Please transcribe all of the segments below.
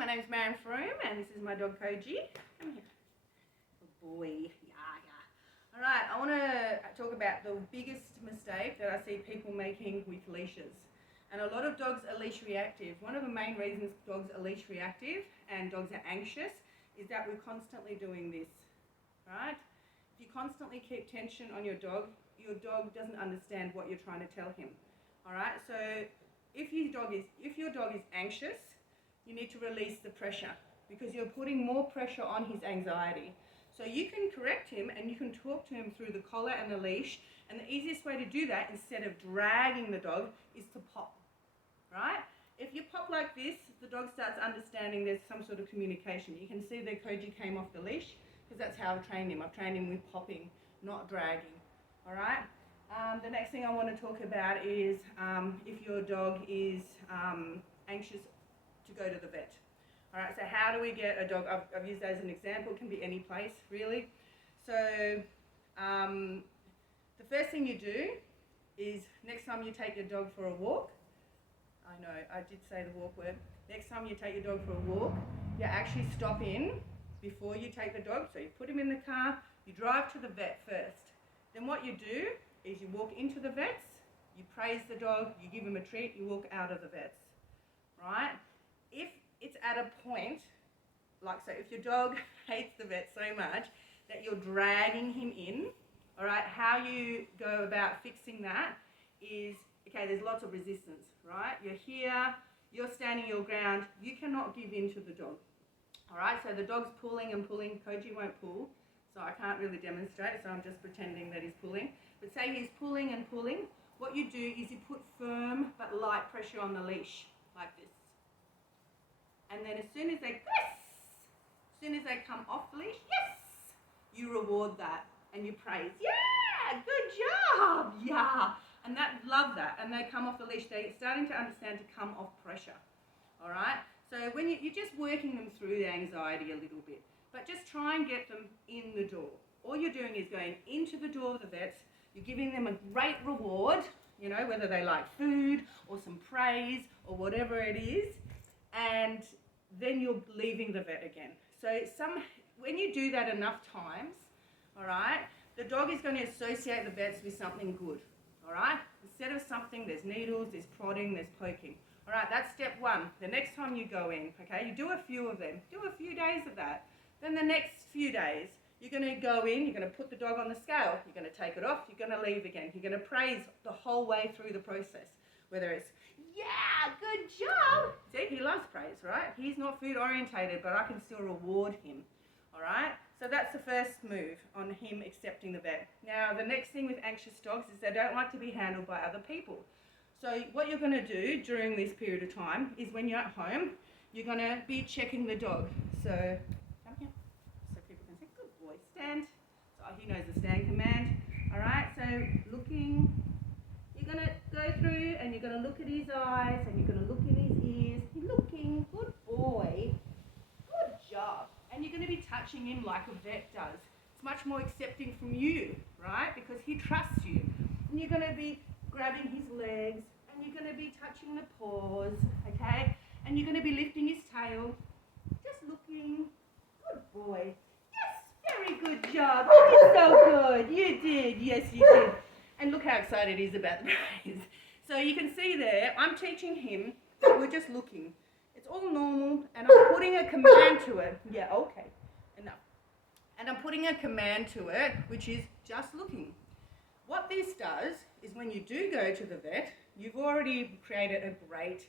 my name's Marion Froome and this is my dog Koji. Come here. Good boy. Yeah. Alright, I want to talk about the biggest mistake that I see people making with leashes. And a lot of dogs are leash reactive. One of the main reasons dogs are leash reactive and dogs are anxious is that we're constantly doing this. Right? If you constantly keep tension on your dog doesn't understand what you're trying to tell him. Alright, so if your dog is anxious, you need to release the pressure because you're putting more pressure on his anxiety. So you can correct him and you can talk to him through the collar and the leash, and the easiest way to do that instead of dragging the dog is to pop, right? If you pop like this, the dog starts understanding there's some sort of communication. You can see that Koji came off the leash because that's how I've trained him. I've trained him with popping, not dragging, all right? The next thing I want to talk about is if your dog is anxious to go to the vet. All right, so how do we get a dog? I've used that as an example. It can be any place, really. So the first thing you do is next time you take your dog for a walk, I know, I did say the walk word. Next time you take your dog for a walk, you actually stop in before you take the dog. So you put him in the car, you drive to the vet first. Then what you do is you walk into the vets, you praise the dog, you give him a treat, you walk out of the vets, right? If it's at a point, so if your dog hates the vet so much that you're dragging him in, all right, how you go about fixing that is, okay, there's lots of resistance, right? You're here, you're standing your ground, you cannot give in to the dog, all right? So the dog's pulling and pulling, Koji won't pull, so I can't really demonstrate, so I'm just pretending that he's pulling. But say he's pulling and pulling, what you do is you put firm but light pressure on the leash, like this. And then as soon as they come off the leash, yes, you reward that and you praise, yeah, good job, yeah. And love that. And they come off the leash, they're starting to understand to come off pressure, all right? So when you're just working them through the anxiety a little bit, but just try and get them in the door. All you're doing is going into the door of the vets, you're giving them a great reward, you know, whether they like food or some praise or whatever it is, and then you're leaving the vet again. So when you do that enough times, all right, the dog is going to associate the vets with something good, all right? Instead of something, there's needles, there's prodding, there's poking. All right, that's step one. The next time you go in, okay, you do a few of them. Do a few days of that. Then the next few days, you're going to go in, you're going to put the dog on the scale, you're going to take it off, you're going to leave again. You're going to praise the whole way through the process, whether it's, yeah, good job. See, he loves praise, right? He's not food orientated, but I can still reward him, all right? So that's the first move on him accepting the vet. Now, the next thing with anxious dogs is they don't like to be handled by other people. So what you're going to do during this period of time is when you're at home, you're going to be checking the dog. So come here, so people can say, good boy, stand. So he knows the stand command, all right? So looking, you're going to go through and you're going to look at his eyes and you're going to look in his ears. You're looking, good boy, good job. And you're going to be touching him like a vet does. It's much more accepting from you, right? Because he trusts you. And you're going to be grabbing his legs and you're going to be touching the paws, okay? And you're going to be lifting his tail, just looking, good boy. Yes, very good job. You did so good. You did. Yes, you did. And look how excited he is about the praise. So you can see there, I'm teaching him that we're just looking. It's all normal, and I'm putting a command to it. Yeah, okay, enough. And I'm putting a command to it, which is just looking. What this does is when you do go to the vet, you've already created a great,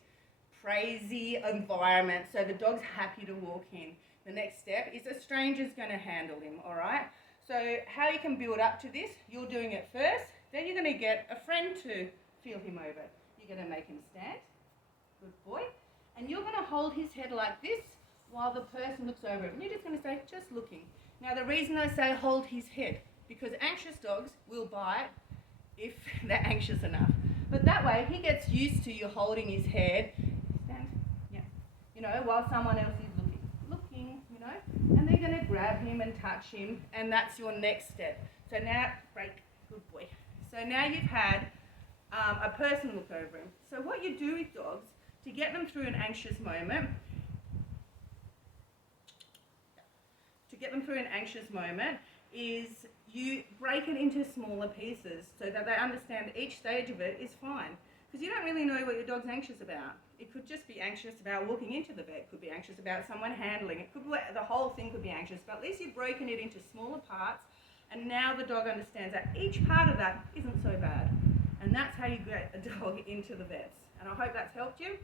praisey environment, so the dog's happy to walk in. The next step is a stranger's going to handle him, all right? So how you can build up to this, you're doing it first, then you're going to get a friend to feel him over. You're going to make him stand, good boy, and you're going to hold his head like this while the person looks over him. And you're just going to say, just looking. Now the reason I say hold his head, because anxious dogs will bite if they're anxious enough. But that way he gets used to you holding his head, stand, yeah, you know, while someone else is looking, you know, and they're going to grab him and touch him, and that's your next step. So now, break, good boy. So now you've had a person look over him. So what you do with dogs, to get them through an anxious moment, through an anxious moment is you break it into smaller pieces so that they understand each stage of it is fine. Because you don't really know what your dog's anxious about. It could just be anxious about walking into the vet, could be anxious about someone handling it, could be, the whole thing could be anxious, but at least you've broken it into smaller parts, and now the dog understands that each part of that isn't so bad. And that's how you get a dog into the vets. And I hope that's helped you.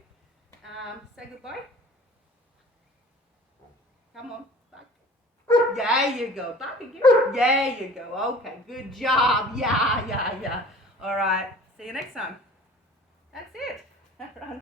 Say goodbye. Come on, back. There you go. Back again. There you go. Okay, good job. Yeah. All right. See you next time. That's it. Run.